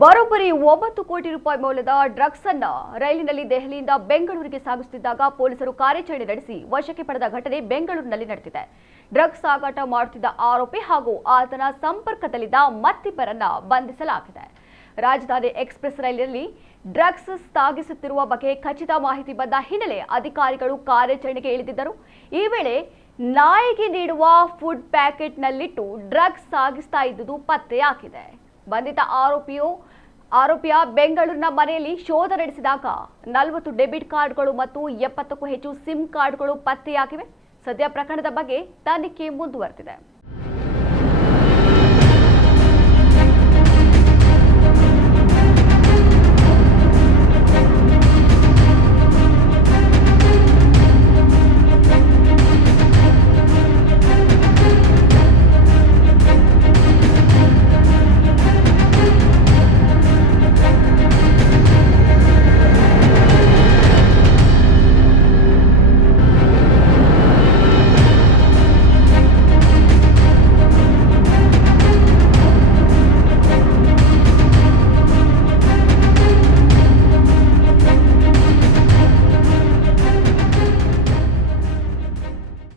ಬರೋಬ್ಬರಿ 9 ಕೋಟಿ ರೂಪಾಯಿ ಮೌಲ್ಯದ ಡ್ರಗ್ಸ್ ಅನ್ನು ರೈಲಿನಲ್ಲಿ ದೆಹಲಿಯಿಂದ ಬೆಂಗಳೂರಿಗೆ ಸಾಗಿಸುತ್ತಿದ್ದಾಗ ಪೊಲೀಸರು ಕಾರ್ಯಾಚರಣೆ ನಡೆಸಿ ವಶಕ್ಕೆ ಪಡೆದ ಘಟನೆ ಬೆಂಗಳೂರಿನಲ್ಲಿ ನಡೆದಿದೆ. ಡ್ರಗ್ಸ್ ಸಾಗಾಟ ಮಾಡುತ್ತಿದ್ದ ಆರೋಪಿ ಹಾಗೂ ಆತನ ಸಂಪರ್ಕದಲ್ಲಿದ್ದ ಮತ್ತಿಬ್ಬರನ್ನ ಬಂಧಿಸಲಾಗಿದೆ. ರಾಜಧಾನಿ ಎಕ್ಸ್‌ಪ್ರೆಸ್ ರೈಲಿನಲ್ಲಿ ಡ್ರಗ್ಸ್ ಸಾಗಿಸುತ್ತಿರುವ ಬಗ್ಗೆ ಖಚಿತ ಮಾಹಿತಿ ಬಂದ ಹಿನ್ನೆಲೆ ಅಧಿಕಾರಿಗಳು ಕಾರ್ಯಾಚರಣೆಗೆ ಇಳಿದಿದ್ದರು. ಈ ವೇಳೆ ನಾಯಿಗೆ ನೀಡುವ ಫುಡ್ ಪ್ಯಾಕೆಟ್ನಲ್ಲಿಟ್ಟು ಡ್ರಗ್ಸ್ ಸಾಗಿಸ್ತಾ ಇದ್ದುದು ಪತ್ತೆಯಾಗಿದೆ. ಬಂಧಿತ ಆರೋಪಿಯ ಬೆಂಗಳೂರಿನ ಮನೆಯಲ್ಲಿ ಶೋಧ ನಡೆಸಿದಾಗ 40 ಡೆಬಿಟ್ ಕಾರ್ಡ್ಗಳು ಮತ್ತು 70ಕ್ಕೂ ಹೆಚ್ಚು ಸಿಮ್ ಕಾರ್ಡ್ಗಳು ಪತ್ತೆಯಾಗಿವೆ. ಸದ್ಯ ಪ್ರಕರಣದ ಬಗ್ಗೆ ತನಿಖೆ ಮುಂದುವರೆದಿದೆ.